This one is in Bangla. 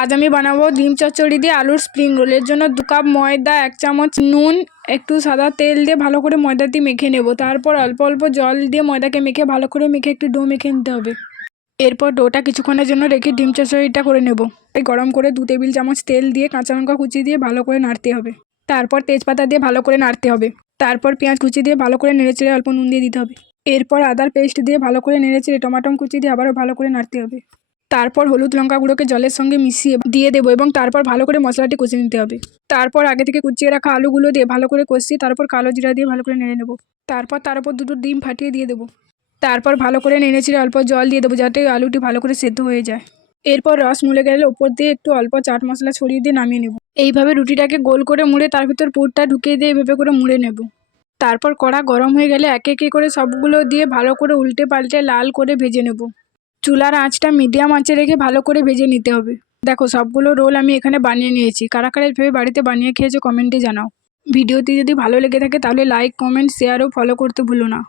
আজ আমি বানাবো ডিম চচ্চড়ি দিয়ে আলুর স্প্রিং রোল। এর জন্য 2 কাপ ময়দা, 1 চামচ নুন, একটু সাদা তেল দিয়ে ভালো করে ময়দা দিয়ে মেখে নেব। তারপর অল্প অল্প জল দিয়ে ময়দাকে মেখে ভালো করে মেখে একটু ডো মেখে নিতে হবে। এরপর ডোটা কিছুক্ষণের জন্য রেখে ডিম চচ্চড়িটা করে নেব। গরম করে 2 টেবিল চামচ তেল দিয়ে কাঁচা লঙ্কা কুচি দিয়ে ভালো করে নাড়তে হবে। তারপর তেজপাতা দিয়ে ভালো করে নাড়তে হবে। তারপর পেঁয়াজ কুচি দিয়ে ভালো করে নেড়েচেড়ে অল্প নুন দিয়ে দিতে হবে। এরপর আদার পেস্ট দিয়ে ভালো করে নেড়েচেড়ে টমাটো কুচি দিয়ে আবারও ভালো করে নাড়তে হবে। তারপর হলুদ লঙ্কা গুঁড়োকে জলের সঙ্গে মিশিয়ে দিয়ে দেবো এবং তারপর ভালো করে মশলাটি কষে নিতে হবে। তারপর আগে থেকে কুচিয়ে রাখা আলুগুলো দিয়ে ভালো করে কষিয়ে তারপর কালো জিরা দিয়ে ভালো করে নেড়ে নেবো। তারপর তার উপর 2টো ডিম ফাটিয়ে দিয়ে দেবো। তারপর ভালো করে নেড়েচেড়ে অল্প জল দিয়ে দেবো যাতে আলুটি ভালো করে সেদ্ধ হয়ে যায়। এরপর রস মুলে গেলে ওপর দিয়ে একটু অল্প চাট মশলা ছড়িয়ে দিয়ে নামিয়ে নেব। এইভাবে রুটিটাকে গোল করে মুড়ে তার ভিতর পুরটা ঢুকিয়ে দিয়ে এভাবে করে মুড়ে নেব। তারপর কড়া গরম হয়ে গেলে একে একে করে সবগুলো দিয়ে ভালো করে উল্টে পাল্টে লাল করে ভেজে নেব। চুলার আঁচটা মিডিয়াম আঁচে রেখে ভালো করে ভেজে নিতে হবে। দেখো সবগুলো রোল আমি এখানে বানিয়ে নিয়েছি। কারা কারা এভাবে বাড়িতে বানিয়ে খেয়েছো কমেন্টে জানাও। ভিডিওটি যদি ভালো লেগে থাকে তাহলে লাইক, কমেন্ট, শেয়ার ও ফলো করতে ভুলো না।